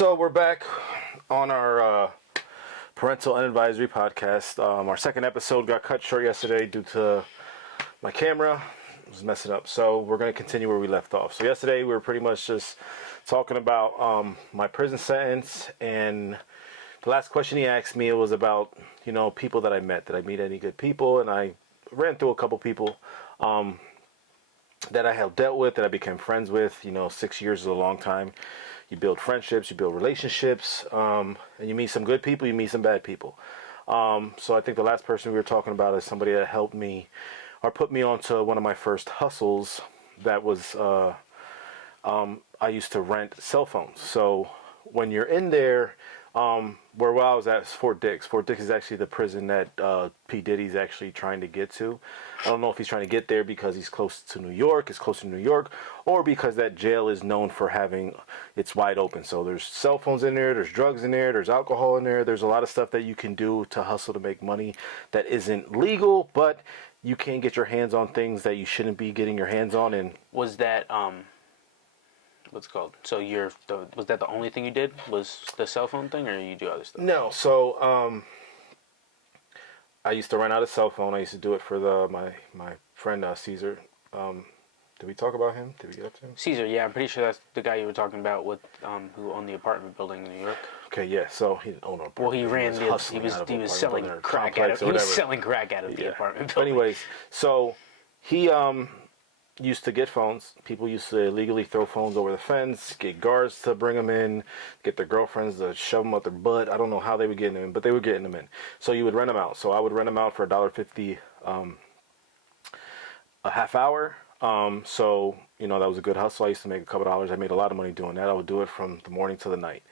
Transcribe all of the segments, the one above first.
So we're back on our Parental Unadvisory podcast. Our second episode got cut short yesterday due to my camera was messing up. So we're going to continue where we left off. So yesterday we were pretty much just talking about my prison sentence, and the last question he asked me was about, people that I met. Did I meet any good people? And I ran through a couple people that I have dealt with, that I became friends with. 6 years is a long time. You build friendships, you build relationships, and you meet some good people, you meet some bad people. So I think the last person we were talking about is somebody that helped me or put me onto one of my first hustles. That was, I used to rent cell phones. So when you're in there, where I was at is Fort Dix. Fort Dix is actually the prison that P. Diddy's actually trying to get to. I don't know if he's trying to get there because he's close to New York, or because that jail is known for having, it's wide open. So there's cell phones in there, there's drugs in there, there's alcohol in there, there's a lot of stuff that you can do to hustle to make money that isn't legal, but you can get your hands on things that you shouldn't be getting your hands on. And was that what's it called? So was that the only thing you did? Was the cell phone thing, or you do other stuff? No, so I used to rent out a cell phone. I used to do it for my friend Caesar. Did we talk about him? Did we get up to him? Caesar, yeah, I'm pretty sure that's the guy you were talking about with who owned the apartment building in New York. Okay, yeah. So he didn't own an apartment. Well, he was selling crack out of the apartment building. Anyways, so he used to get phones. People used to illegally throw phones over the fence, get guards to bring them in, get their girlfriends to shove them up their butt. I don't know how they were getting them in, but they were getting them in. So you would rent them out. So I would rent them out for $1.50 a half hour. So, that was a good hustle. I used to make a couple dollars. I made a lot of money doing that. I would do it from the morning to the night.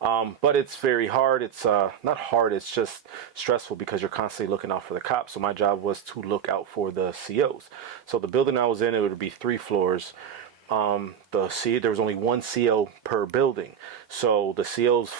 But it's very hard. It's not hard. It's just stressful because you're constantly looking out for the cops. So my job was to look out for the COs. So the building I was in, it would be 3 floors. There was only one CO per building. So the CO's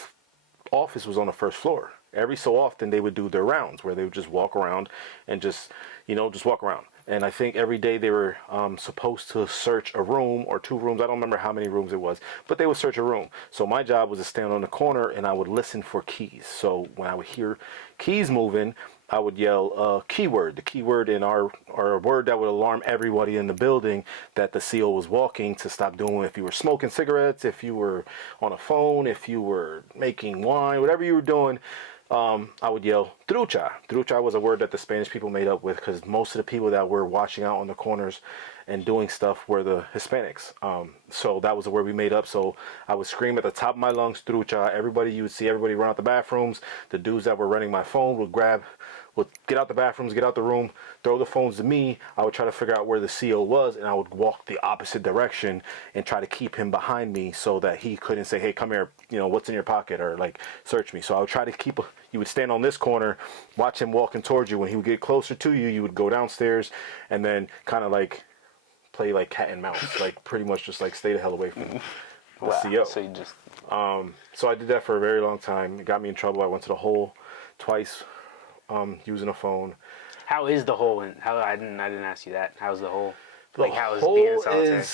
office was on the first floor. Every so often they would do their rounds where they would just walk around and just walk around. And I think every day they were supposed to search a room or 2 rooms. I don't remember how many rooms it was, but they would search a room. So my job was to stand on the corner and I would listen for keys. So when I would hear keys moving, I would yell keyword. The keyword in our word that would alarm everybody in the building that the CO was walking to stop doing. If you were smoking cigarettes, if you were on a phone, if you were making wine, whatever you were doing, I would yell trucha. Trucha was a word that the Spanish people made up with because most of the people that were watching out on the corners and doing stuff were the Hispanics. So that was a word we made up. So I would scream at the top of my lungs, trucha. You would see everybody run out the bathrooms. The dudes that were running my phone would get out the bathrooms, get out the room, throw the phones to me. I would try to figure out where the CO was, and I would walk the opposite direction and try to keep him behind me so that he couldn't say, hey, come here, what's in your pocket, or like search me. So I would try to you would stand on this corner, watch him walking towards you. When he would get closer to you, you would go downstairs and then kind of like play like cat and mouse, like pretty much just like stay the hell away from the CO. So you just so I did that for a very long time. It got me in trouble. I went to the hole twice. Using a phone. How is the hole? I didn't ask you that. How's the hole? How is being in solitary?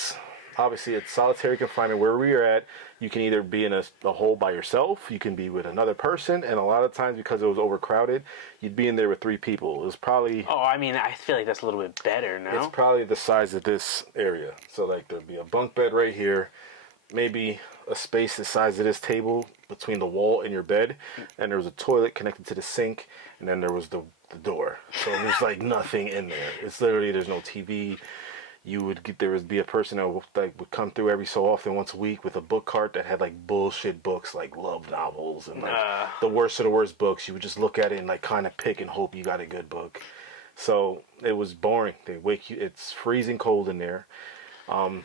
Obviously it's solitary confinement. Where we are at, you can either be in a hole by yourself, you can be with another person, and a lot of times because it was overcrowded, you'd be in there with 3 people. It was probably... Oh, I mean, I feel like that's a little bit better now. It's probably the size of this area. So like there'd be a bunk bed right here, maybe a space the size of this table between the wall and your bed, and there was a toilet connected to the sink, and then there was the door. So there's like nothing in there. It's literally, there's no TV. There would be a person that would come through every so often, once a week, with a book cart that had like bullshit books, like love novels and like the worst of the worst books. You would just look at it and like kind of pick and hope you got a good book. So it was boring. They wake you. It's freezing cold in there.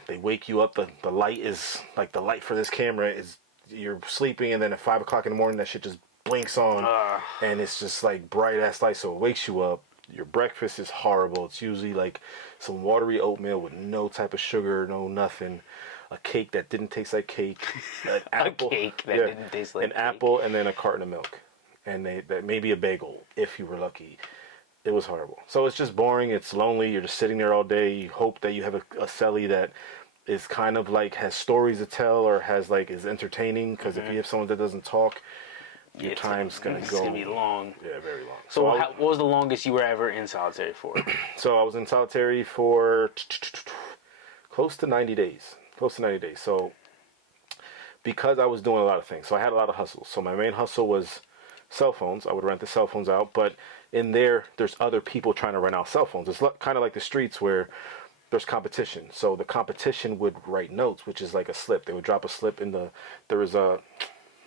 They wake you up. The light is like the light for this camera is, you're sleeping, and then at 5 o'clock in the morning that shit just blinks on, and it's just like bright ass light, so it wakes you up. Your breakfast is horrible. It's usually like some watery oatmeal with no type of sugar, no nothing. A cake that didn't taste like cake. An apple, didn't taste like an cake. Apple, and then a carton of milk, and that maybe a bagel if you were lucky. It was horrible. So it's just boring. It's lonely. You're just sitting there all day. You hope that you have a cellie that is kind of like has stories to tell or has like is entertaining, because if you have someone that doesn't talk, your time's gonna it's go. gonna be long. Yeah, very long. So what was the longest you were ever in solitary for? So I was in solitary for close to 90 days. Close to 90 days. So because I was doing a lot of things, so I had a lot of hustles. So my main hustle was cell phones. I would rent the cell phones out, but in there's other people trying to rent out cell phones. It's kind of like the streets where there's competition. So the competition would write notes, which is like a slip. They would drop a slip in the. There was a,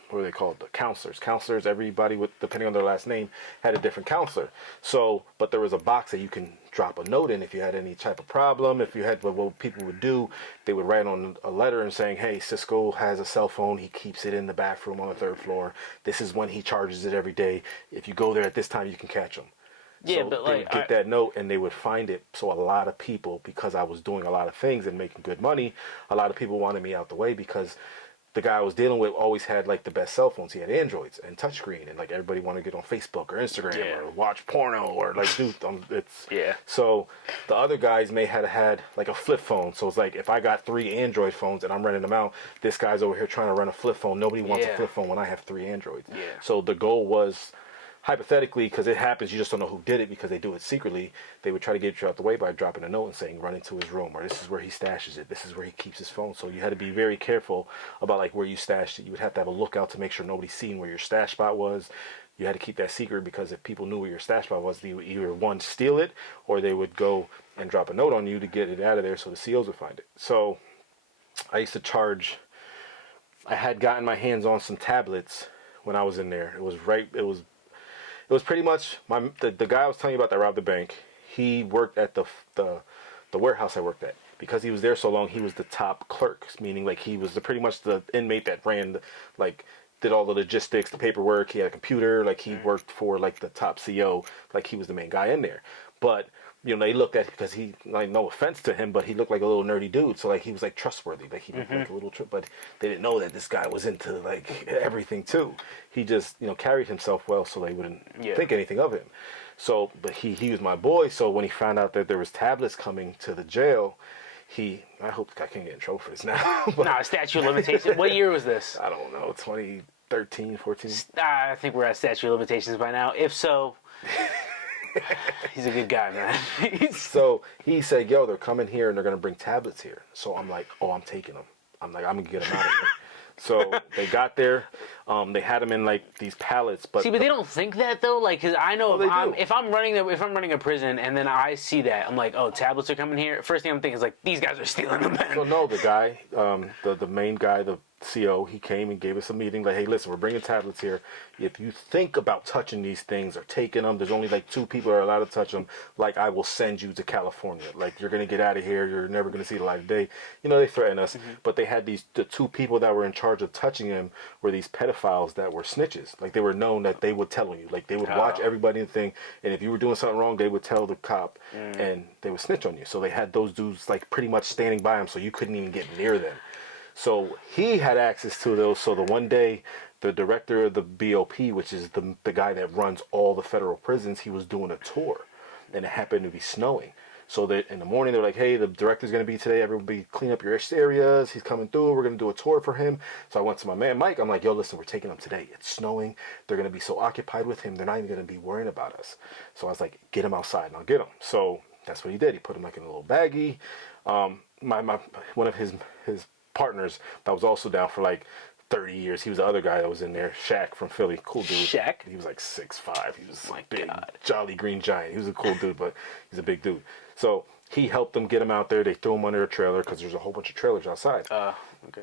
what are they called? The counselors. Counselors. Everybody with, depending on their last name, had a different counselor. So, but there was a box that you can drop a note in if you had any type of problem. If you had, what people would do, they would write on a letter and saying, "Hey, Cisco has a cell phone. He keeps it in the bathroom on the 3rd floor. This is when he charges it every day. If you go there at this time, you can catch him." Yeah, So but they like would get that note and they would find it. So a lot of people, because I was doing a lot of things and making good money, a lot of people wanted me out the way, because the guy I was dealing with always had like the best cell phones. He had Androids and touchscreen, and like everybody wanted to get on Facebook or Instagram or watch porno or like it's So the other guys may have had like a flip phone. So it's like if I got 3 Android phones and I'm renting them out, this guy's over here trying to run a flip phone. Nobody wants a flip phone when I have 3 Androids. So the goal was, hypothetically, because it happens, you just don't know who did it because they do it secretly, they would try to get you out the way by dropping a note and saying, run into his room, or this is where he stashes it, this is where he keeps his phone. So you had to be very careful about like where you stashed it. You would have to have a lookout to make sure nobody's seen where your stash spot was. You had to keep that secret, because if people knew where your stash spot was, they would either one, steal it, or they would go and drop a note on you to get it out of there so the COs would find it. So I used to charge, I had gotten my hands on some tablets when I was in there. It was pretty much the guy I was telling you about that robbed the bank. He worked at the warehouse I worked at. Because he was there so long, he was the top clerk, meaning like he was pretty much the inmate that ran, did all the logistics, the paperwork. He had a computer. Like he worked for like the top CO. Like he was the main guy in there. But they looked at, because he, like, no offense to him, but he looked like a little nerdy dude. So like he was like trustworthy. Like he looked like a little, but they didn't know that this guy was into like everything too. He just carried himself well, so they wouldn't think anything of him. So, but he was my boy. So when he found out that there was tablets coming to the jail, I hope I can't get in trouble for this now. Nah, statute of limitations. What year was this? I don't know, 2013, 14. I think we're at statute of limitations by now. If so, he's a good guy, man. So he said, "Yo, they're coming here and they're gonna bring tablets here." So I'm like, "Oh, I'm taking them." I'm like, "I'm gonna get them out of here." So they got there. They had them in like these pallets, but see, but they don't think that though. Like, cause I know if I'm running a prison and then I see that, I'm like, oh, tablets are coming here. First thing I'm thinking is like, these guys are stealing them. So no, the guy, the main guy, the CO, he came and gave us a meeting. Like, "Hey, listen, we're bringing tablets here. If you think about touching these things or taking them, there's only like 2 people are allowed to touch them. Like, I will send you to California. Like, you're gonna get out of here. You're never gonna see the light of day." They threatened us. But they had the 2 people that were in charge of touching them were these pedophiles that were snitches. Like, they were known that they would tell on you. Like, they would watch everybody in the thing, and if you were doing something wrong, they would tell the cop, and they would snitch on you. So they had those dudes like pretty much standing by them, so you couldn't even get near them. So he had access to those. So the one day, the director of the BOP, which is the guy that runs all the federal prisons, he was doing a tour, and it happened to be snowing. So that in the morning, they're like, "Hey, the director's going to be today. Everybody clean up your areas. He's coming through. We're going to do a tour for him." So I went to my man, Mike. I'm like, "Yo, listen, we're taking him today. It's snowing. They're going to be so occupied with him. They're not even going to be worrying about us." So I was like, "Get him outside and I'll get him." So that's what he did. He put him like in a little baggie. One of his partners that was also down for like 30 years. He was the other guy that was in there, Shaq from Philly. Cool dude. Shaq? He was like 6'5". He was like big, jolly green giant. He was a cool dude, but he's a big dude. So he helped them get him out there. They threw him under a trailer because there's a whole bunch of trailers outside. Okay.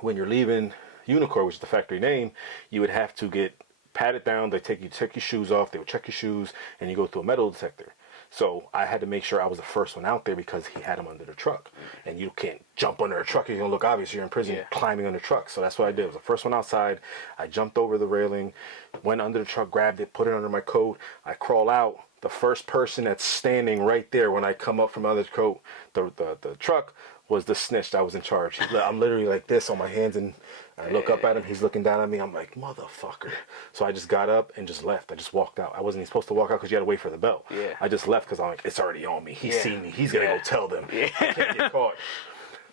When you're leaving Unicorn, which is the factory name, you would have to get patted down. They take your shoes off. They would check your shoes, and you go through a metal detector. So I had to make sure I was the first one out there because he had him under the truck. And you can't jump under a truck. You're going to look obvious. You're in prison climbing under a truck. So that's what I did. I was the first one outside. I jumped over the railing, went under the truck, grabbed it, put it under my coat. I crawl out. The first person that's standing right there when I come up from under the coat, the truck, was the snitch that was in charge. I'm literally like this on my hands, and I look up at him. He's looking down at me. I'm like, "Motherfucker." So I just got up and just left. I just walked out. I wasn't even supposed to walk out because you had to wait for the bell. I just left because I'm like, it's already on me. He's seen me. He's going to go tell them. I can't get caught.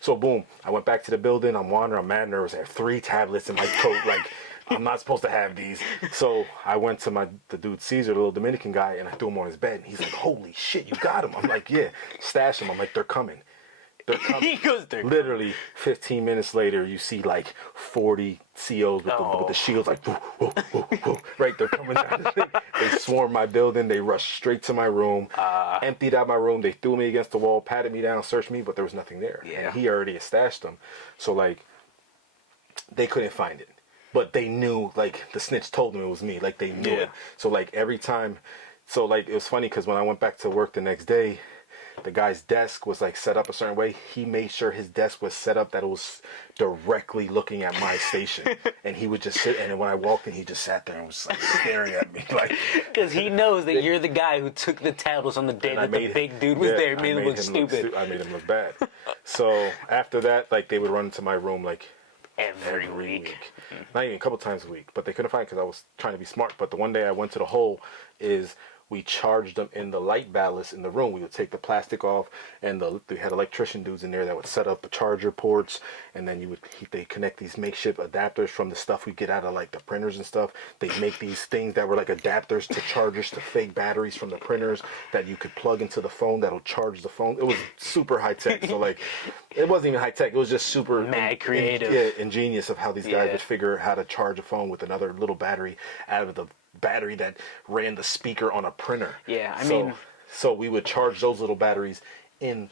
So boom, I went back to the building. I'm wandering. I'm mad nervous. I have 3 tablets in my coat. Like, I'm not supposed to have these. So I went to the dude Caesar, the little Dominican guy, and I threw him on his bed. And he's like, holy shit, you got him. I'm like, yeah, stash him. I'm like, they're coming. They're coming. He goes there. Literally 15 minutes later, you see like 40 COs with the shields, like, whoo, whoo, whoo, whoo. Right, they're coming down the thing. They swarmed my building. They rushed straight to my room, emptied out my room. They threw me against the wall, patted me down, searched me, but there was nothing there. Yeah. And he already had stashed them. So, like, they couldn't find it. But they knew, like, the snitch told them it was me. Like, they knew it. So, like, every time, so, like, it was funny because when I went back to work the next day, the guy's desk was like set up a certain way. He made sure his desk was set up that it was directly looking at my station. And he would just sit, and then when I walked in, he just sat there and was like staring at me. Like, because he knows that you're the guy who took the tablets on the day that the big dude was there. Made him look stupid. I made him look bad. So after that, like, they would run into my room like every week. Not even a couple times a week. But they couldn't find it because I was trying to be smart. But the one day I went to the hole is we charged them in the light ballast in the room. We would take the plastic off, and they had electrician dudes in there that would set up the charger ports, and then they connect these makeshift adapters from the stuff we get out of like the printers and stuff. They make these things that were like adapters to chargers to fake batteries from the printers that you could plug into the phone that'll charge the phone. It was super high tech. So like, it wasn't even high tech. It was just super mad creative, ingenious of how these guys would figure how to charge a phone with another little battery out of the battery that ran the speaker on a printer. Yeah, I mean, so we would charge those little batteries in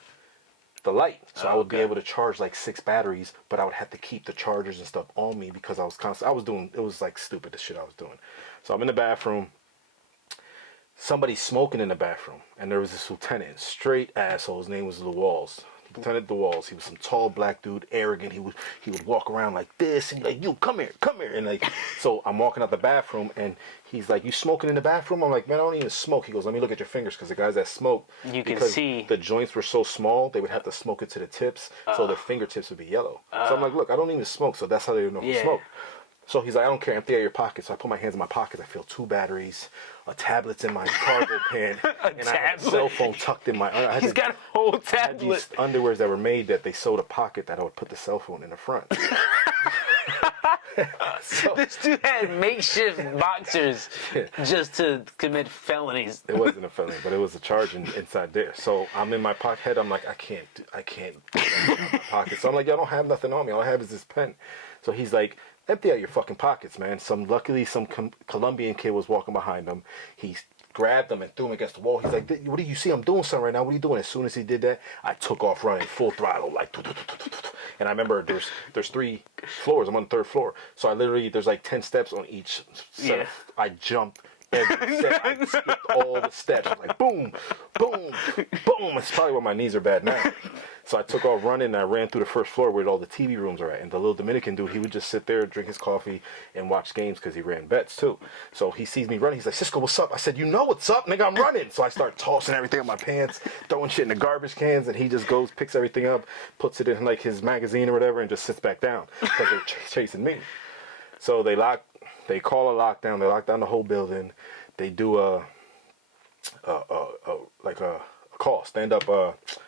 the light. So I would be able to charge like 6 batteries, but I would have to keep the chargers and stuff on me because I was doing, it was like stupid the shit I was doing. So I'm in the bathroom. Somebody's smoking in the bathroom, and there was this lieutenant, straight asshole. His name was DeWalls. Lieutenant DeWalls. He was some tall black dude, arrogant. He would walk around like this and be like, "You come here," and like, so I'm walking out the bathroom, and he's like, "You smoking in the bathroom?" I'm like, "Man, I don't even smoke." He goes, "Let me look at your fingers," because the guys that smoke, you can because see the joints were so small, they would have to smoke it to the tips, so their fingertips would be yellow. So I'm like, "Look, I don't even smoke," so that's how they know who smoked. So he's like, "I don't care, empty out your pockets." So I put my hands in my pockets. I feel 2 batteries, a tablet's in my cargo pant, and I had a cell phone tucked in my. He's got a whole tablet. I had these underwears that were made that they sewed a pocket that I would put the cell phone in the front. So, this dude had makeshift boxers just to commit felonies. It wasn't a felony, but it was a charge inside there. So I'm in my pocket. I'm like, I can't my pocket. So I'm like, I don't have nothing on me. All I have is this pen. So he's like, empty out your fucking pockets, man. Luckily some Colombian kid was walking behind him. He grabbed them and threw him against the wall. He's like, "What do you see? I'm doing something right now. What are you doing?" As soon as he did that, I took off running full throttle, like. And I remember there's 3 floors. I'm on the 3rd floor, so I literally there's like 10 steps on each set. I jumped every step. I skipped all the steps. I was like, boom, boom, boom. It's probably why my knees are bad now. So I took off running, and I ran through the 1st floor where all the TV rooms are at. And the little Dominican dude, he would just sit there, drink his coffee, and watch games because he ran bets too. So he sees me running. He's like, "Cisco, what's up?" I said, "You know what's up, nigga, I'm running." So I start tossing everything in my pants, throwing shit in the garbage cans, and he just goes, picks everything up, puts it in like his magazine or whatever, and just sits back down because they're chasing me. So they call a lockdown. They lock down the whole building. They do a call, stand up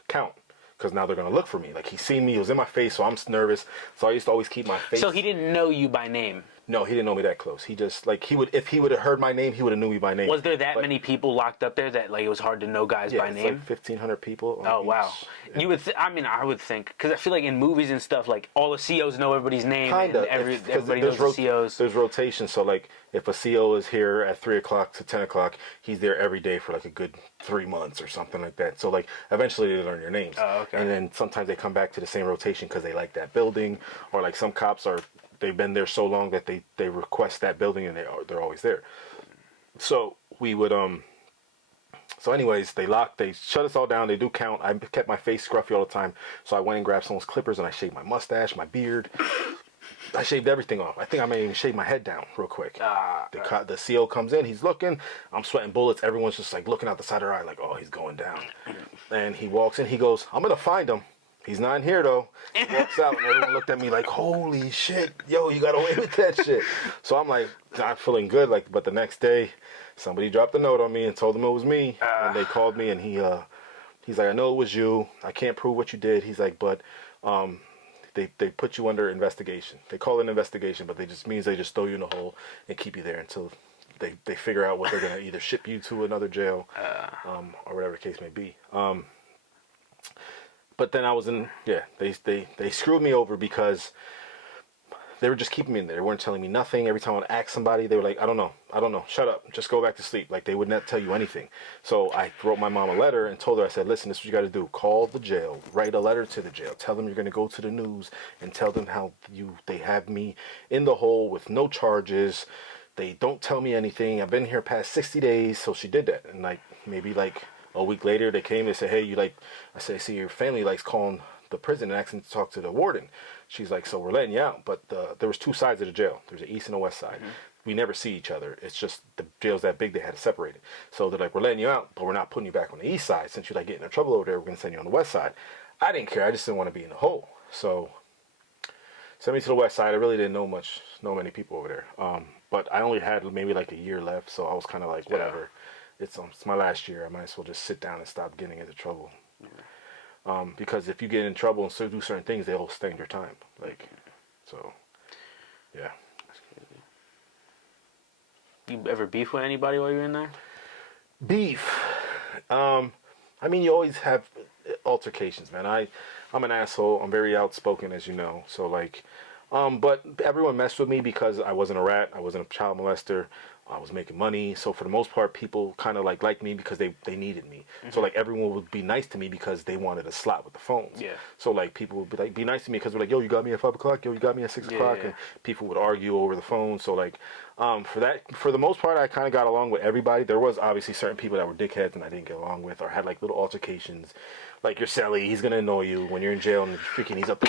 count. Because now they're going to look for me. Like, he seen me, he was in my face, so I'm nervous. So I used to always keep my face. So he didn't know you by name? No, he didn't know me that close. He just, like, if he would have heard my name, he would have knew me by name. Was there that many people locked up there that, like, it was hard to know guys by name? Like 1,500 people. Oh, wow. Yeah. You would, I would think, because I feel like in movies and stuff, like, all the COs know everybody's name. Kinda. And everybody knows the COs. There's rotation, so, like, if a CO is here at 3 o'clock to 10 o'clock, he's there every day for, like, a good 3 months or something like that. So, like, eventually they learn your names. Oh, okay. And then sometimes they come back to the same rotation because they like that building, or, like, some cops they've been there so long that they request that building and they're always there. So we would so anyways, they shut us all down, they do count. I kept my face scruffy all the time, so I went and grabbed someone's clippers and I shaved my mustache, my beard. I shaved everything off. I think I may even shave my head down real quick. The CO comes in, he's looking, I'm sweating bullets, everyone's just like looking out the side of their eye like, oh, he's going down. And he walks in, he goes, "I'm gonna find him. He's not in here though." He walks out and everyone looked at me like, "Holy shit, yo, you got away with that shit." So I'm like, not feeling good. Like, but the next day, somebody dropped a note on me and told them it was me. And they called me and he's like, "I know it was you. I can't prove what you did." He's like, "But They put you under investigation. They call it an investigation, but they just means they just throw you in a hole and keep you there until they figure out what they're gonna either ship you to another jail, or whatever the case may be. But then I was in, yeah, they screwed me over because they were just keeping me in there. They weren't telling me nothing. Every time I would ask somebody, they were like, I don't know, shut up, just go back to sleep. Like, they would not tell you anything. So I wrote my mom a letter and told her, I said, listen, this is what you got to do. Call the jail, write a letter to the jail, tell them you're going to go to the news and tell them how they have me in the hole with no charges. They don't tell me anything. I've been here past 60 days. So she did that. And like, maybe like a week later, they came and said, hey, I said, see, your family likes calling the prison and asking to talk to the warden. She's like, so we're letting you out. But there was two sides of the jail. There's an east and a west side. We never see each other. It's just the jail's that big, they had to separate it. So they're like, we're letting you out, but we're not putting you back on the east side. Since you're like getting in trouble over there, we're going to send you on the west side. I didn't care. I just didn't want to be in the hole. So sent me to the west side. I really didn't know many people over there. But I only had maybe like a year left. So I was kind of like, whatever. It's my last year. I might as well just sit down and stop getting into trouble. Because if you get in trouble and still do certain things, they'll stand your time. Like, so, yeah. You ever beef with anybody while you're in there? Beef. I mean, you always have altercations, man. I'm an asshole. I'm very outspoken, as you know. So, like, but everyone messed with me because I wasn't a rat. I wasn't a child molester. I was making money. So for the most part, people kind of like liked me because they needed me. So like everyone would be nice to me because they wanted a slot with the phones. Yeah. So like people would be nice to me because we're like, yo, you got me at 5 o'clock. Yo, you got me at 6 o'clock. And people would argue over the phone. So like, for the most part, I kind of got along with everybody. There was obviously certain people that were dickheads and I didn't get along with, or had like little altercations. Like your cellie, he's gonna annoy you when you're in jail and freaking he's up,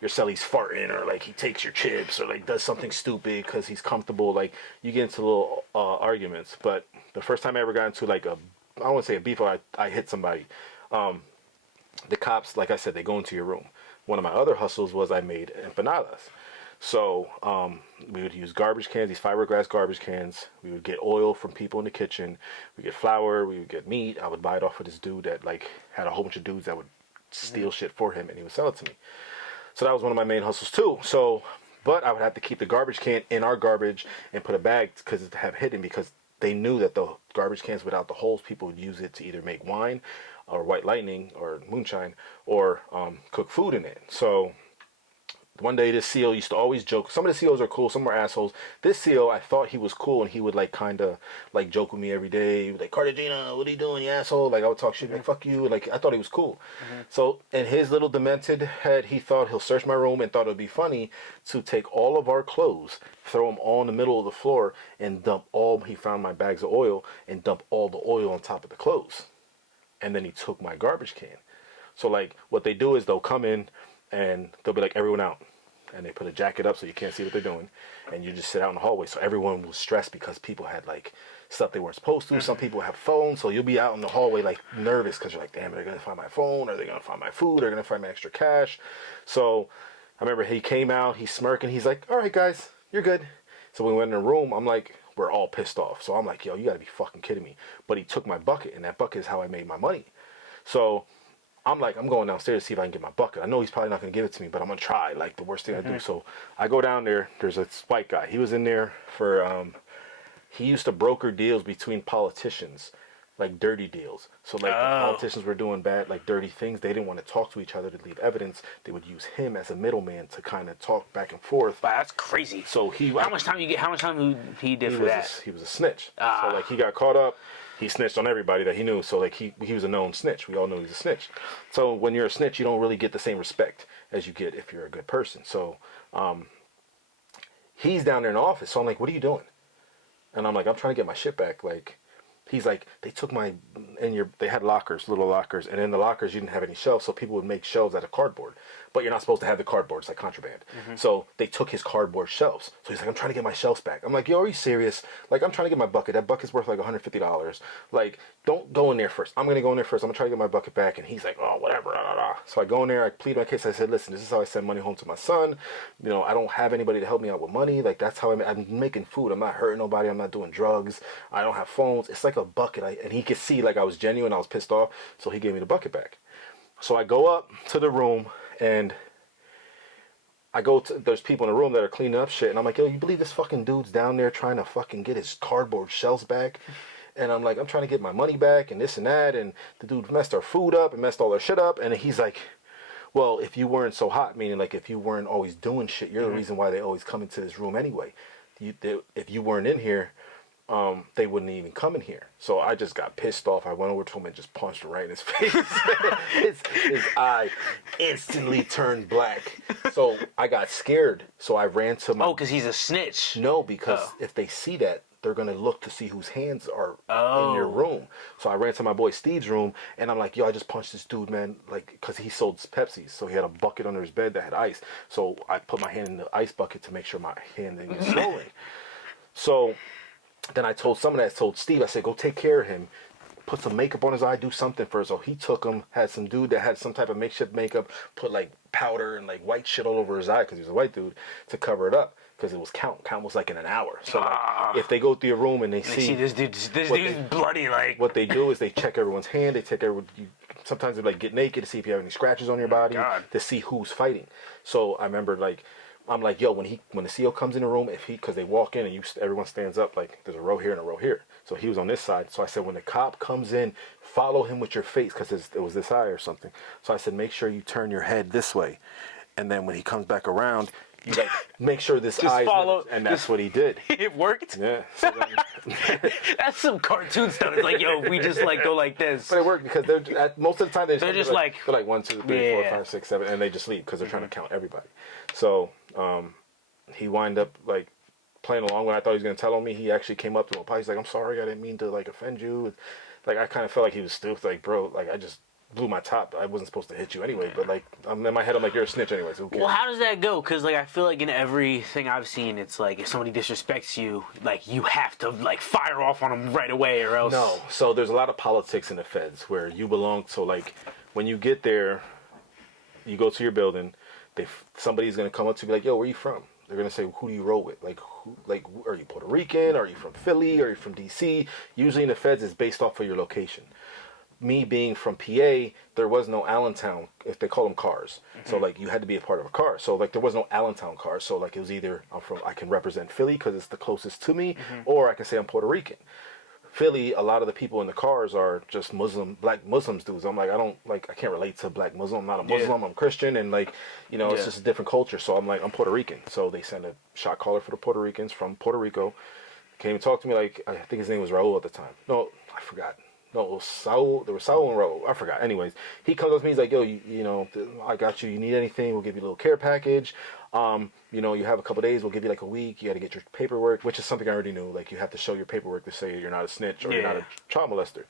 your cellie's farting, or like he takes your chips, or like does something stupid because he's comfortable. Like you get into little arguments. But the first time I ever got into like I don't want to say a beef, or I hit somebody. The cops, like I said, they go into your room. One of my other hustles was I made empanadas. So we would use garbage cans, these fiberglass garbage cans. We would get oil from people in the kitchen. We get flour. We would get meat. I would buy it off of this dude that like had a whole bunch of dudes that would steal shit for him, and he would sell it to me. So that was one of my main hustles too. So, but I would have to keep the garbage can in our garbage and put a bag because it have hidden, because they knew that the garbage cans without the holes, people would use it to either make wine or white lightning or moonshine, or cook food in it. So one day this CO used to always joke. Some of the COs are cool, some are assholes. This CO, I thought he was cool, and he would like kind of like joke with me every day. He would like, Cartagena, what are you doing, you asshole? Like I would talk shit, like fuck you. Like I thought he was cool. So in his little demented head, he thought he'll search my room and thought it would be funny to take all of our clothes, throw them all in the middle of the floor, and dump all, he found my bags of oil, and dump all the oil on top of the clothes. And then he took my garbage can. So like what they do is they'll come in and they'll be like, everyone out. And they put a jacket up so you can't see what they're doing. And you just sit out in the hallway. So everyone was stressed because people had like stuff they weren't supposed to. Some people have phones. So you'll be out in the hallway like nervous because you're like, damn, are they going to find my phone? Are they going to find my food? Are they going to find my extra cash? So I remember he came out, he's smirking. He's like, all right, guys, you're good. So when we went in the room, I'm like, we're all pissed off. So I'm like, yo, you got to be fucking kidding me. But he took my bucket, and that bucket is how I made my money. So I'm like, I'm going downstairs to see if I can get my bucket. I know he's probably not going to give it to me, but I'm going to try. Like, the worst thing I do. So I go down there. There's a white guy. He was in there for, he used to broker deals between politicians, like dirty deals. So, like, the politicians were doing bad, like, dirty things. They didn't want to talk to each other to leave evidence. They would use him as a middleman to kind of talk back and forth. Wow, that's crazy. So How much time he did for that? He was a snitch. So, like, he got caught up. He snitched on everybody that he knew. So, like, he was a known snitch. We all knew he was a snitch. So, when you're a snitch, you don't really get the same respect as you get if you're a good person. So, he's down there in the office. So, I'm like, what are you doing? And I'm like, I'm trying to get my shit back. Like, he's like, they took my, they had lockers, little lockers. And in the lockers, you didn't have any shelves. So, people would make shelves out of cardboard. But you're not supposed to have the cardboard. It's like contraband. So they took his cardboard shelves. So he's like, I'm trying to get my shelves back. I'm like, yo, are you serious? Like, I'm trying to get my bucket. That bucket's worth like $150. Like, don't go in there first. I'm going to go in there first. I'm going to try to get my bucket back. And he's like, oh, whatever. Blah, blah, blah. So I go in there. I plead my case. I said, listen, this is how I send money home to my son. You know, I don't have anybody to help me out with money. Like, that's how I'm making food. I'm not hurting nobody. I'm not doing drugs. I don't have phones. It's like a bucket. And he could see, like, I was genuine. I was pissed off. So he gave me the bucket back. So I go up to the room, and I go to, there's people in the room that are cleaning up shit, and I'm like, yo, you believe this fucking dude's down there trying to fucking get his cardboard shells back? And I'm like, I'm trying to get my money back and this and that, and the dude messed our food up and messed all our shit up, and he's like, well, if you weren't so hot, meaning like if you weren't always doing shit, you're the reason why they always come into this room anyway. If you weren't in here, they wouldn't even come in here. So I just got pissed off. I went over to him and just punched him right in his face. his eye instantly turned black. So I got scared. So I ran to my... Oh, because he's a snitch. No, because if they see that, they're going to look to see whose hands are in your room. So I ran to my boy Steve's room, and I'm like, yo, I just punched this dude, man, like, because he sold Pepsi. So he had a bucket under his bed that had ice. So I put my hand in the ice bucket to make sure my hand didn't get swollen. So then I told Steve, I said, go take care of him. Put some makeup on his eye, do something for him. So he took him, had some dude that had some type of makeshift makeup, put like powder and like white shit all over his eye because he was a white dude to cover it up. Because it was count was like in an hour. So like, if they go through your room and they see this dude's bloody, like what they do is they check everyone's hand. They check sometimes they like get naked to see if you have any scratches on your body to see who's fighting. So I remember like I'm like, yo, when the CO comes in the room, because they walk in and everyone stands up, like there's a row here and a row here. So he was on this side. So I said, when the cop comes in, follow him with your face because it was this eye or something. So I said, make sure you turn your head this way, and then when he comes back around, you like make sure this eye, and that's what he did. It worked. Yeah. So that's some cartoon stuff. It's like, yo, we just like go like this. But it worked because most of the time they're just like 1, 2, 3, 4, 5, 6, 7, and they just leave because they're trying to count everybody. So he wind up like playing along when I thought he was gonna tell on me. He actually came up to him. He's like, I'm sorry, I didn't mean to like offend you. Like I kind of felt like he was stupid. Like, bro, like I just blew my top. I wasn't supposed to hit you anyway, but like in my head I'm like, you're a snitch anyway, so who cares? Well, how does that go? Because like I feel like in everything I've seen, it's like if somebody disrespects you, like you have to like fire off on them right away or else. No, so there's a lot of politics in the feds where you belong. So like when you get there, you go to your building, somebody's gonna come up to you like, yo, where you from? They're gonna say, who do you roll with? Like, are you Puerto Rican? Are you from Philly? Are you from DC? Usually in the feds, it's based off of your location. Me being from PA, there was no Allentown, if they call them cars. So like you had to be a part of a car. So like there was no Allentown car. So like it was either I can represent Philly because it's the closest to me, or I can say I'm Puerto Rican. Philly, a lot of the people in the cars are just black Muslims dudes. I'm like, I can't relate to black Muslim. I'm not a Muslim. I'm Christian, and like, it's just a different culture. So I'm like, I'm Puerto Rican. So they send a shot caller for the Puerto Ricans from Puerto Rico. Came and talked to me like, I think his name was Raul at the time. No, I forgot. No, it was Saul. There was Saul and Raul. I forgot. Anyways, he comes up to me. He's like, yo, I got you. You need anything? We'll give you a little care package. You have a couple days. We'll give you like a week. You got to get your paperwork, which is something I already knew. Like you have to show your paperwork to say you're not a snitch or you're not a child molester.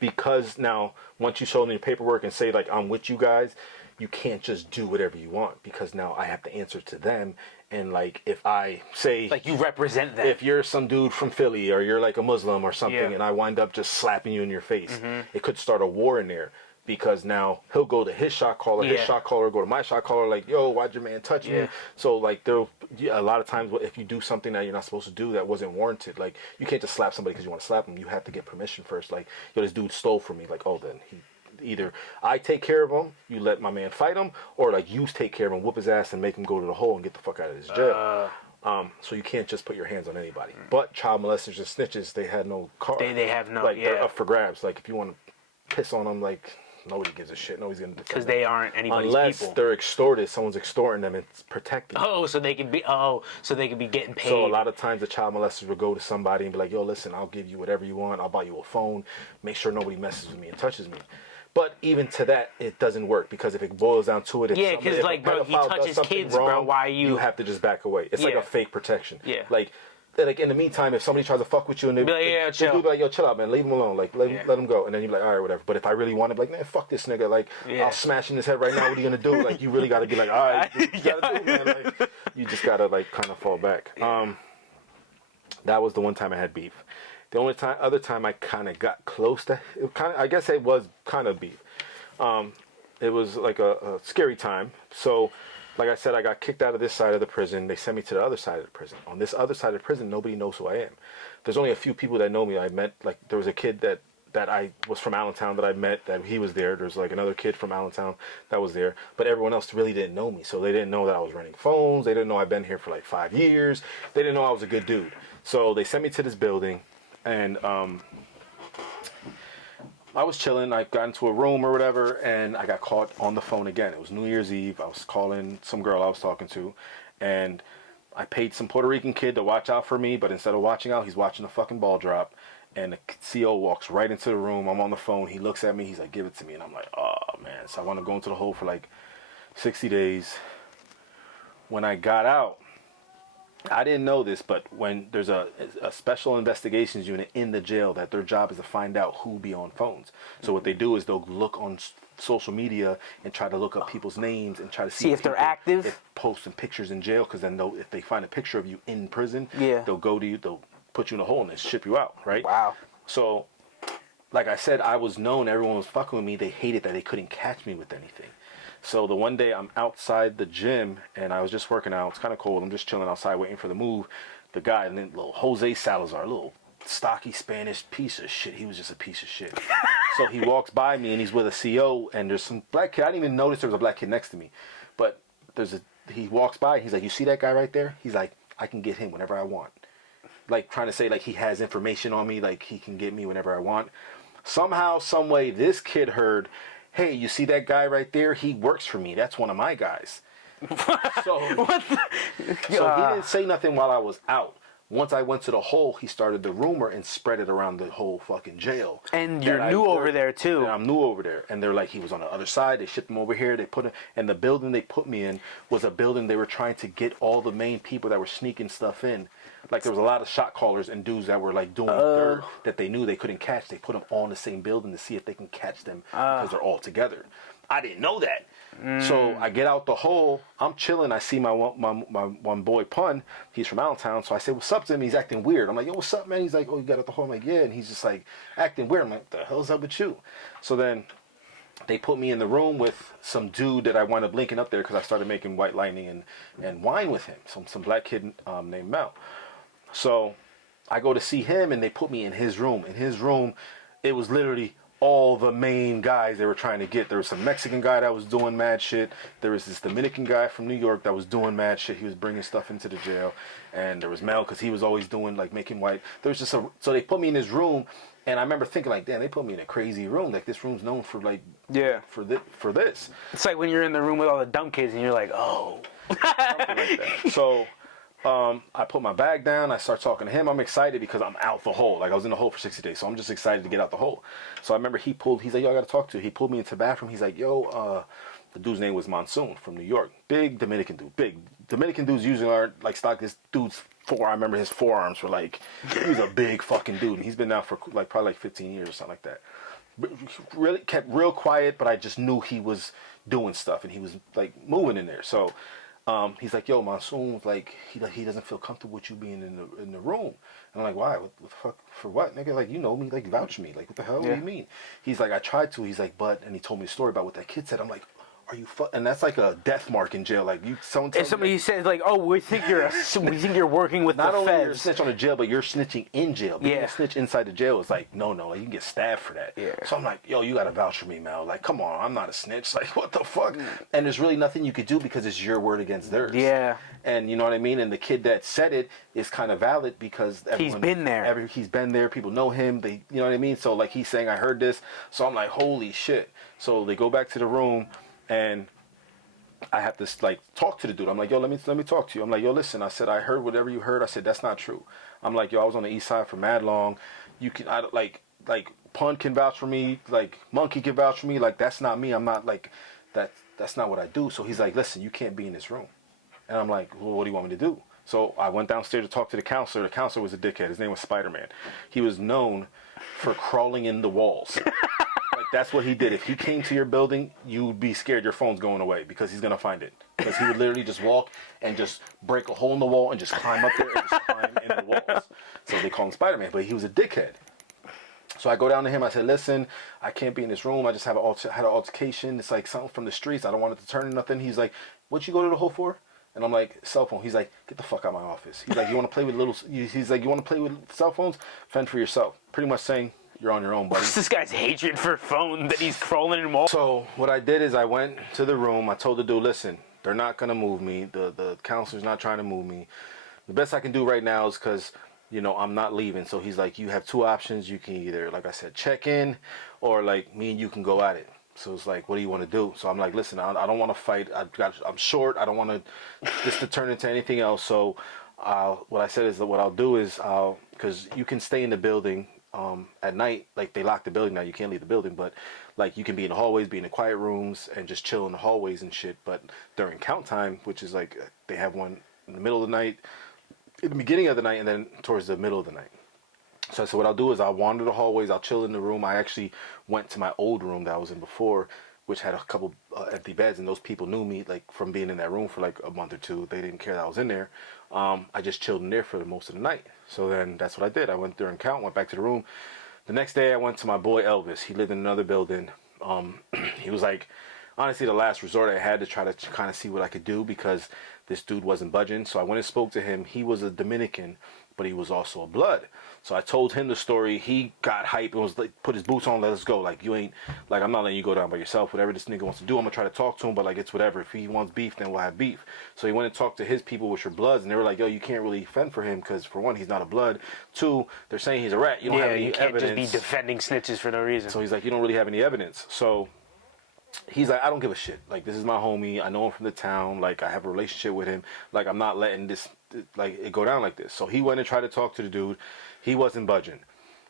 Because now once you show them your paperwork and say like I'm with you guys, you can't just do whatever you want because now I have to answer to them. And like if I say like you represent them, if you're some dude from Philly or you're like a Muslim or something, and I wind up just slapping you in your face, it could start a war in there. Because now he'll go to his shot caller, his shot caller go to my shot caller, like, yo, why'd your man touch me? So like a lot of times if you do something that you're not supposed to do that wasn't warranted, like you can't just slap somebody because you want to slap them. You have to get permission first. Like, yo, this dude stole from me. Like, oh, then either I take care of him, you let my man fight him, or like you take care of him, whoop his ass, and make him go to the hole and get the fuck out of his jail. So you can't just put your hands on anybody. But child molesters and snitches, they had no car. They have no. Like they're up for grabs. Like if you want to piss on them, like. Nobody gives a shit. Nobody's gonna defend because they aren't anybody's unless people. They're extorted. Someone's extorting them and it's protected. So they can be getting paid. So a lot of times the child molesters will go to somebody and be like, "Yo, listen, I'll give you whatever you want. I'll buy you a phone. Make sure nobody messes with me and touches me." But even to that, it doesn't work because if it boils down to it, because like, bro, he touches kids, bro. Why you have to just back away. It's like a fake protection. Yeah. Like in the meantime, if somebody tries to fuck with you and they be like, yo, chill out, man, leave him alone, like let him go, and then you're like, all right, whatever. But if I really want to, like, man, fuck this nigga, like I'll smash in his head right now. What are you gonna do? Like you really got to be like, all right, you gotta do, man. Like, you just gotta like kind of fall back. That was the one time I had beef. The only other time I kind of got close to it, I guess it was kind of beef. It was like a scary time. So. Like I said, I got kicked out of this side of the prison. They sent me to the other side of the prison. On this other side of the prison, nobody knows who I am. There's only a few people that know me. I met, like, there was a kid that that I was from Allentown that I met, that he was there. There's like another kid from Allentown that was there, but everyone else really didn't know me. So they didn't know that I was running phones. They didn't know I'd been here for like 5 years. They didn't know I was a good dude. So they sent me to this building, and I was chilling. I got into a room or whatever, and I got caught on the phone again. It was New Year's Eve. I was calling some girl I was talking to, and I paid some Puerto Rican kid to watch out for me, but instead of watching out, he's watching the fucking ball drop. And the CO walks right into the room. I'm on the phone. He looks at me. He's like, give it to me. And I'm like, oh, man. So I want to go into the hole for like 60 days. When I got out, I didn't know this, but when there's a special investigations unit in the jail, that their job is to find out who be on phones. So what they do is they'll look on social media and try to look up people's names and try to see if they're active. If posting pictures in jail, because then if they find a picture of you in prison, yeah, they'll go to you, they'll put you in a hole and then ship you out, right? Wow. So, like I said, I was known, everyone was fucking with me. They hated that they couldn't catch me with anything. So the one day I'm outside the gym and I was just working out. It's kind of cold. I'm just chilling outside waiting for the move. The guy, and then little Jose Salazar, little stocky Spanish piece of shit. He was just a piece of shit. So he walks by me and he's with a CO, and there's some black kid. I didn't even notice there was a black kid next to me. But he walks by and he's like, you see that guy right there? He's like, I can get him whenever I want. Like trying to say like he has information on me, like he can get me whenever I want. Somehow, some way, this kid heard, hey, you see that guy right there? He works for me. That's one of my guys. So he didn't say nothing while I was out. Once I went to the hole, he started the rumor and spread it around the whole fucking jail. And you're new over there too. And I'm new over there. And they're like, he was on the other side. They shipped him over here. They put him, and the building they put me in was a building they were trying to get all the main people that were sneaking stuff in. Like there was a lot of shot callers and dudes that were like doing dirt that they knew they couldn't catch. They put them all in the same building to see if they can catch them because they're all together. I didn't know that. So I get out the hole. I'm chilling. I see my one boy Pun. He's from Allentown. So I say, what's up to him? He's acting weird. I'm like, yo, what's up, man? He's like, oh, you got out the hole? I'm like, yeah. And he's just like acting weird. I'm like, what the hell's up with you? So then they put me in the room with some dude that I wound up linking up there because I started making White Lightning and wine with him. Some black kid named Mel. So I go to see him and they put me in his room. In his room, it was literally all the main guys they were trying to get. There was some Mexican guy that was doing mad shit. There was this Dominican guy from New York that was doing mad shit. He was bringing stuff into the jail. And there was Mel because he was always doing like making white. There was just so they put me in his room, and I remember thinking like, damn, they put me in a crazy room. Like this room's known for like for this. It's like when you're in the room with all the dumb kids and you're like, oh, something like that. So. I put my bag down. I start talking to him. I'm excited because I'm out the hole. Like I was in the hole for 60 days, so I'm just excited to get out the hole. So I remember he's like, yo, I got to talk to you. He pulled me into the bathroom. He's like, yo, the dude's name was Monsoon from New York. Big Dominican dude. Big Dominican dudes usually aren't like stock. This dude's I remember his forearms were like, he was a big fucking dude, and he's been out for like probably like 15 years or something like that. But really kept real quiet, but I just knew he was doing stuff and he was like moving in there. So. He's like, yo, Monsoon, like he doesn't feel comfortable with you being in the room. And I'm like, why? What the fuck? For what, nigga? Like, you know me, like vouch for me. Like, what the hell do you mean? He's like, I tried to. He's like, and he told me a story about what that kid said. I'm like, are you and that's like a death mark in jail. Like if somebody says like, oh, we think you're working with not the only feds. You're a snitch on the jail, but you're snitching in jail. Being a snitch inside the jail is like no, like you can get stabbed for that. Yeah. So I'm like, yo, you gotta vouch for me, Mel. Like, come on, I'm not a snitch. Like, what the fuck? And there's really nothing you could do because it's your word against theirs. Yeah. And you know what I mean. And the kid that said it is kind of valid because he's been there. He's been there. People know him. They, you know what I mean. So like he's saying, I heard this. So I'm like, holy shit. So they go back to the room and. I have to like talk to the dude. I'm like, yo, let me talk to you. I'm like, yo, listen. I said, I heard whatever you heard. I said, that's not true. I'm like, yo, I was on the east side for mad long. You can, like Pun can vouch for me. Like Monkey can vouch for me. Like that's not me. I'm not like that. That's not what I do. So he's like, listen, you can't be in this room. And I'm like, well, what do you want me to do? So I went downstairs to talk to the counselor. The counselor was a dickhead. His name was Spider-Man. He was known for crawling in the walls. That's what he did. If he came to your building, you would be scared your phone's going away because he's going to find it. Because he would literally just walk and just break a hole in the wall and just climb up there and just climb in the walls. So they call him Spider-Man, but he was a dickhead. So I go down to him. I said, listen, I can't be in this room. I just had an altercation. It's like something from the streets. I don't want it to turn into nothing. He's like, what'd you go to the hole for? And I'm like, cell phone. He's like, get the fuck out of my office. He's like, you want to play with he's like, you want to play with cell phones? Fend for yourself. Pretty much saying, you're on your own, buddy. This guy's hatred for phone that he's crawling in walls. So what I did is I went to the room. I told the dude, listen, they're not gonna move me. The counselor's not trying to move me. The best I can do right now is because, you know, I'm not leaving. So he's like, you have two options. You can either, like I said, check in, or like me and you can go at it. So it's like, what do you want to do? So I'm like, listen, I don't want to fight. I'm short. I don't want this to turn into anything else. So what I said is that what I'll do is because you can stay in the building at night. Like they lock the building now. You can't leave the building, but like you can be in the hallways, be in the quiet rooms, and just chill in the hallways and shit. But during count time, which is like they have one in the middle of the night, in the beginning of the night, and then towards the middle of the night. So I said, what I'll do is I'll wander the hallways, I'll chill in the room. I actually went to my old room that I was in before, which had a couple empty beds, and those people knew me like from being in that room for like a month or two. They didn't care that I was in there. I just chilled in there for most of the night. So then that's what I did. I went during count, went back to the room. The next day I went to my boy Elvis. He lived in another building. He was like, honestly, the last resort I had to try to kind of see what I could do because this dude wasn't budging. So I went and spoke to him. He was a Dominican, but he was also a blood. So I told him the story. He got hype and was like, put his boots on, let us go. Like, you ain't, like, I'm not letting you go down by yourself. Whatever this nigga wants to do, I'm gonna try to talk to him, but like, it's whatever. If he wants beef, then we'll have beef. So he went and talked to his people, which are bloods, and they were like, yo, you can't really fend for him because, for one, he's not a blood. Two, they're saying he's a rat. You don't have any you can't evidence. just be defending snitches for no reason. So he's like, you don't really have any evidence. So he's like, I don't give a shit. Like, this is my homie. I know him from the town. Like, I have a relationship with him. Like, I'm not letting this, like, it go down like this. So he went and tried to talk to the dude. He wasn't budging.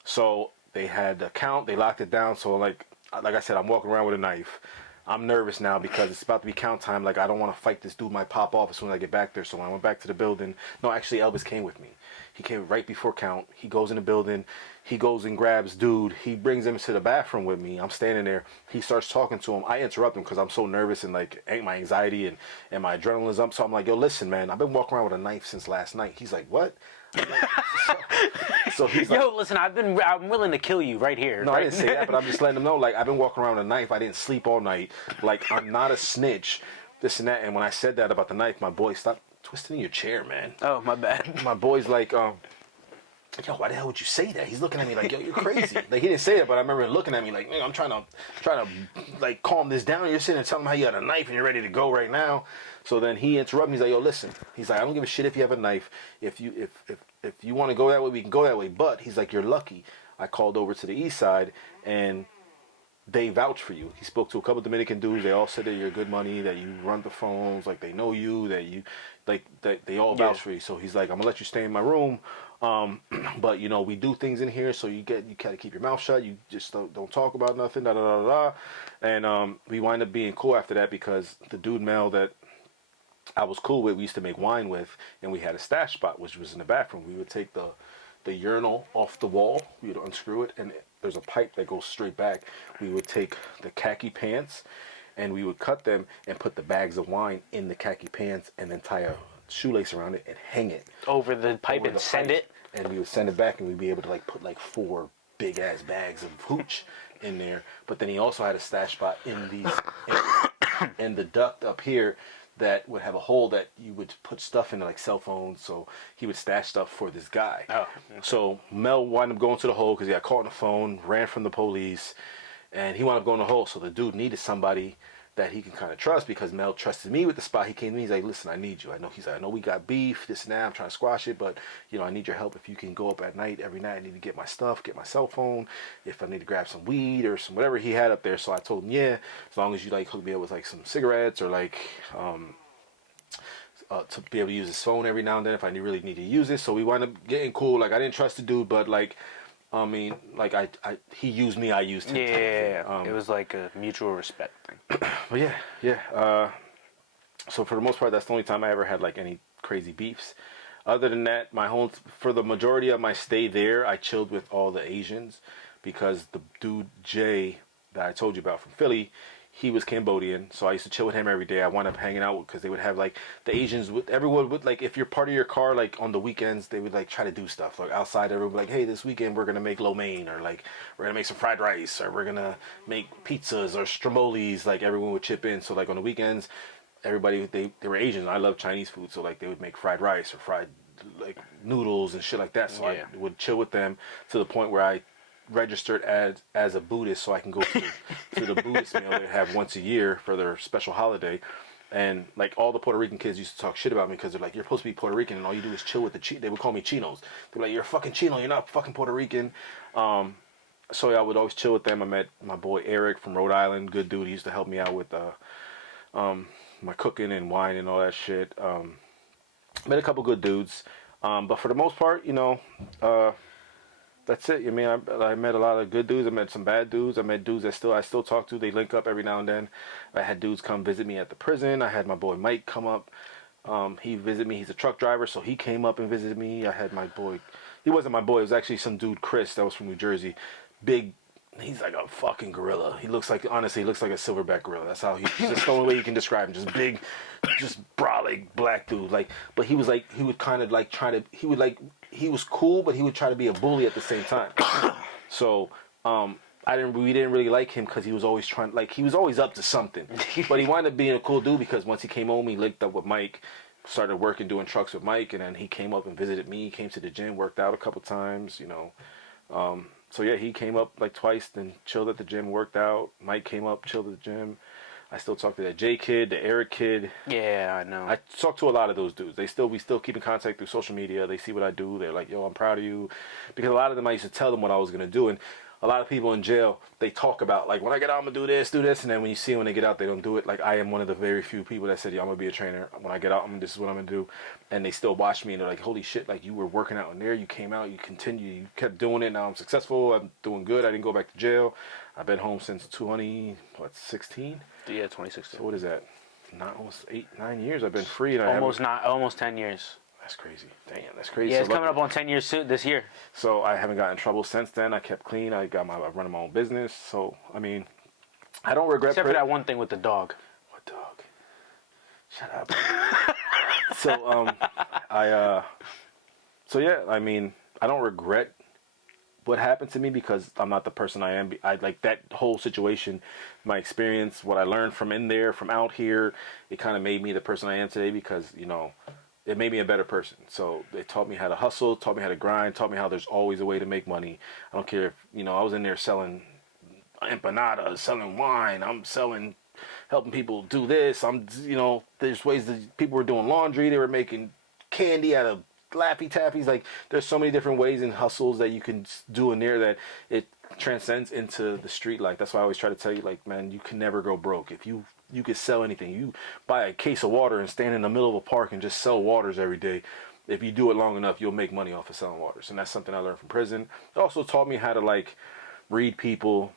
So they had the count. They locked it down. So, like I said, I'm walking around with a knife. I'm nervous now because it's about to be count time. Like, I don't want to fight this dude. Might pop off as soon as I get back there. So when I went back to the building, no, actually, Elvis came with me. He came right before count. He goes in the building. He goes and grabs dude. He brings him to the bathroom with me. I'm standing there. He starts talking to him. I interrupt him because I'm so nervous and like my anxiety and my adrenaline's up. So I'm like, yo, listen, man, I've been walking around with a knife since last night. He's like, what? So he's like, yo, listen, I'm willing to kill you right here. No, right? I didn't say that, but I'm just letting him know, like, I've been walking around with a knife. I didn't sleep all night. Like, I'm not a snitch, this and that. And when I said that about the knife, my boy, stop twisting in your chair, man. Oh, my bad. My boy's like, yo, why the hell would you say that? He's looking at me like, yo, you're crazy. Like, he didn't say that, but I remember him looking at me like, man, I'm trying to like calm this down. You're sitting there telling him how you got a knife and you're ready to go right now. So then he interrupted me. He's like, yo, listen. He's like, I don't give a shit if you have a knife. If you want to go that way, we can go that way. But he's like, you're lucky. I called over to the east side and they vouch for you. He spoke to a couple Dominican dudes. They all said that you're good money, that you run the phones, like they know you, that you, like that they all vouch for you. So he's like, I'm gonna let you stay in my room, but you know we do things in here, so you gotta keep your mouth shut. You just don't talk about nothing. Da da da da. And we wind up being cool after that because the dude Mel that I was cool with, we used to make wine with, and we had a stash spot which was in the bathroom. We would take the urinal off the wall, we would unscrew it, and there's a pipe that goes straight back. We would take the khaki pants and we would cut them and put the bags of wine in the khaki pants and then tie a shoelace around it and hang it over the pipe and send it. And we would send it back and we'd be able to like put like 4 big ass bags of hooch in there. But then he also had a stash spot in these in the duct up here that would have a hole that you would put stuff in, like cell phones. So he would stash stuff for this guy. Oh, okay. So Mel wound up going to the hole because he got caught on the phone, ran from the police, and he wound up going to the hole. So the dude needed somebody that he can kind of trust because Mel trusted me with the spot. He came to me, he's like, listen, I need you. He's like, I know we got beef, this and that, I'm trying to squash it, but you know, I need your help. If you can go up at night, every night, I need to get my stuff, get my cell phone, if I need to grab some weed or some whatever he had up there. So I told him, yeah, as long as you like hook me up with like some cigarettes or like to be able to use his phone every now and then if I really need to use it. So we wound up getting cool. Like, I didn't trust the dude, but like, I mean, like he used me, I used him. Yeah, it was like a mutual respect thing. But yeah. So for the most part, that's the only time I ever had like any crazy beefs. Other than that, for the majority of my stay there, I chilled with all the Asians because the dude Jay that I told you about from Philly, he was Cambodian, so I used to chill with him every day. I wound up hanging out because they would have like the Asians. Everyone would like, if you're part of your car, like on the weekends, they would like try to do stuff like outside. Everyone would be like, hey, this weekend we're gonna make lo mein, or like we're gonna make some fried rice, or we're gonna make pizzas or stromolis. Like everyone would chip in. So like on the weekends, everybody they were Asian. I love Chinese food, so like they would make fried rice or fried like noodles and shit like that. So I would chill with them to the point where I registered as a Buddhist so I can go to the Buddhist meal they have once a year for their special holiday. And like all the Puerto Rican kids used to talk shit about me because they're like, you're supposed to be Puerto Rican and all you do is chill with the they would call me chinos. They're like, you're a fucking chino, you're not fucking Puerto Rican. So yeah, I would always chill with them. I met my boy Eric from Rhode Island, good dude. He used to help me out with my cooking and wine and all that shit. Met a couple good dudes, but for the most part, that's it. I mean, I met a lot of good dudes. I met some bad dudes. I met dudes that I still talk to. They link up every now and then. I had dudes come visit me at the prison. I had my boy Mike come up. He visited me. He's a truck driver, so he came up and visited me. I had my boy. He wasn't my boy. It was actually some dude, Chris, that was from New Jersey. Big. He's like a fucking gorilla. He looks like a silverback gorilla. That's how just the only way you can describe him. Just big, just brolic black dude. Like, but he was like, he would kind of like try to, he was cool, but he would try to be a bully at the same time. So, we didn't really like him because he was always he was always up to something. But he wound up being a cool dude because once he came home, he linked up with Mike, started working doing trucks with Mike, and then he came up and visited me, came to the gym, worked out a couple times, So yeah, he came up like twice, then chilled at the gym, worked out. Mike came up, chilled at the gym. I still talk to that Jay kid, the Eric kid. Yeah, I know. I talk to a lot of those dudes. We still keep in contact through social media. They see what I do. They're like, yo, I'm proud of you. Because a lot of them, I used to tell them what I was going to do. And a lot of people in jail, they talk about, like, when I get out, I'm going to do this. And then when you see them when they get out, they don't do it. Like, I am one of the very few people that said, yo, I'm going to be a trainer. When I get out, this is what I'm going to do. And they still watch me, and they're like, holy shit, like, you were working out in there. You came out, you continued, you kept doing it. Now I'm successful. I'm doing good. I didn't go back to jail. I've been home since 2016? Yeah, 2016. So what is that? Not almost 9 years. I've been free. And almost 10 years. That's crazy. Damn, that's crazy. Yeah, it's coming up on 10 years soon this year. So I haven't gotten in trouble since then. I kept clean. I'm running my own business. So, I mean, I don't regret. Except for that one thing with the dog. What dog? Shut up. So yeah, I mean, I don't regret what happened to me because I'm not the person I am. I like that whole situation, my experience, what I learned from in there, from out here, it kind of made me the person I am today because, it made me a better person. So it taught me how to hustle, taught me how to grind, taught me how there's always a way to make money. I don't care if, I was in there selling empanadas, selling wine, helping people do this. There's ways that people were doing laundry, they were making candy out of Laffy Taffies. Like, there's so many different ways and hustles that you can do in there that it transcends into the street life. That's why I always try to tell you, like, man, you can never go broke. If you could sell anything. You buy a case of water and stand in the middle of a park and just sell waters every day. If you do it long enough, you'll make money off of selling waters. And that's something I learned from prison. It also taught me how to, like, read people.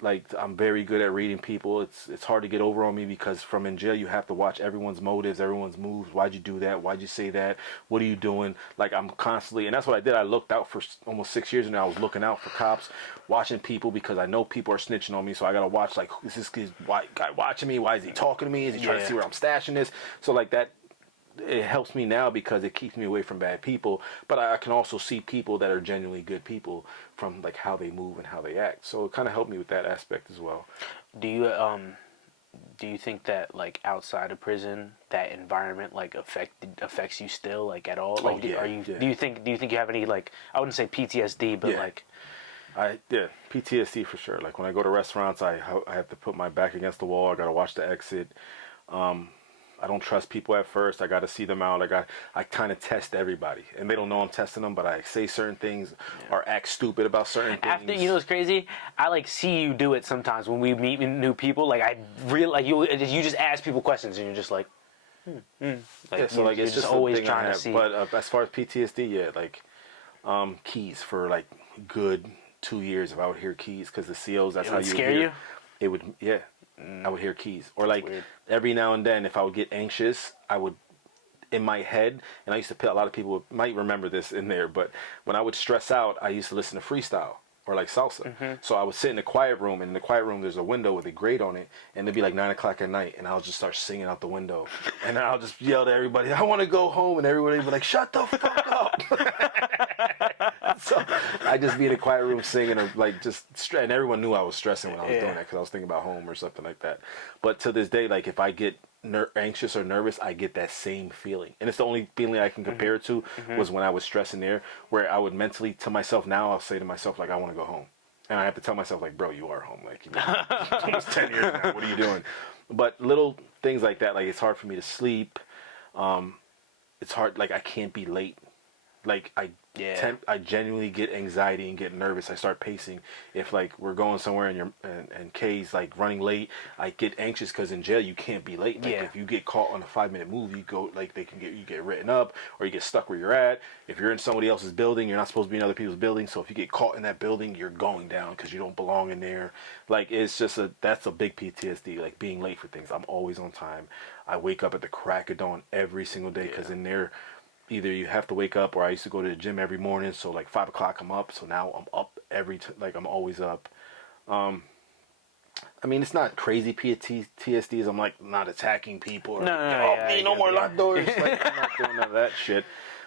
Like, I'm very good at reading people. It's hard to get over on me because from in jail, you have to watch everyone's motives, everyone's moves. Why'd you do that? Why'd you say that? What are you doing? Like, I'm constantly, and that's what I did. I looked out for almost 6 years, and I was looking out for cops, watching people because I know people are snitching on me. So I got to watch, like, is this guy watching me? Why is he talking to me? Is he trying to see where I'm stashing this? So, like, that, it helps me now because it keeps me away from bad people. But I can also see people that are genuinely good people from, like, how they move and how they act. So it kind of helped me with that aspect as well. Do you think that, like, outside of prison, that environment, like, affects you still, like, at all? Like, do you think you have any, like, I wouldn't say PTSD, but like, PTSD for sure. Like, when I go to restaurants, I have to put my back against the wall. I got to watch the exit. I don't trust people at first. I got to see them out. I kind of test everybody, and they don't know I'm testing them. But I say certain things or act stupid about certain things. After, what's crazy? I like see you do it sometimes when we meet new people. Like, I really like you just ask people questions, and you're just like, Like, so like, it's just always trying to see. But as far as PTSD, like, keys for like good 2 years. If I would hear keys, because the COs, that's how you scare you. It would, I would hear keys. Or like every now and then, if I would get anxious, I would, in my head, and I used to put, a lot of people might remember this in there, but when I would stress out, I used to listen to freestyle or like salsa. So I would sit in a quiet room, and in the quiet room there's a window with a grate on it, and it'd be like 9 o'clock at night, and I'll just start singing out the window, and then I'll just yell to everybody, I want to go home, and everybody would be like, shut the fuck up. So I just be in a quiet room singing, or like just and everyone knew I was stressing when I was doing that because I was thinking about home or something like that. But to this day, like, if I get anxious or nervous, I get that same feeling, and it's the only feeling I can compare it to was when I was stressing there, where I would mentally to myself, now I'll say to myself, like, I want to go home. and I have to tell myself like, bro, you are home. Like, you know, it's almost 10 years now. What are you doing? But little things like that, like it's hard for me to sleep. It's hard. Like I can't be late. Like I genuinely get anxiety and get nervous. I start pacing. If like we're going somewhere and Kay's like running late, I get anxious because in jail you can't be late. Like if you get caught on a 5-minute move, you go like you get written up or you get stuck where you're at. If you're in somebody else's building, you're not supposed to be in other people's buildings. So if you get caught in that building, you're going down because you don't belong in there. Like it's just that's a big PTSD. Like being late for things. I'm always on time. I wake up at the crack of dawn every single day because in there, either you have to wake up, or I used to go to the gym every morning. So like 5 o'clock, I'm up. So now I'm up like I'm always up. I mean, it's not crazy PTSDs. I'm like not attacking people or no more locked doors. Like, I'm not doing none of that shit.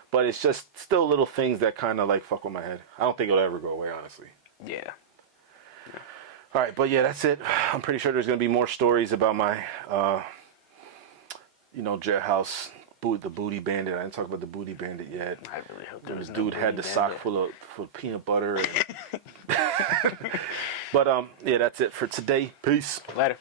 But it's just still little things that kind of like fuck with my head. I don't think it'll ever go away, honestly. Yeah. All right, but yeah, that's it. I'm pretty sure there's gonna be more stories about my, jailhouse. The booty bandit. I didn't talk about the booty bandit yet. I really hope there was no dude had the sock full of peanut butter. And but yeah, that's it for today. Peace. Later.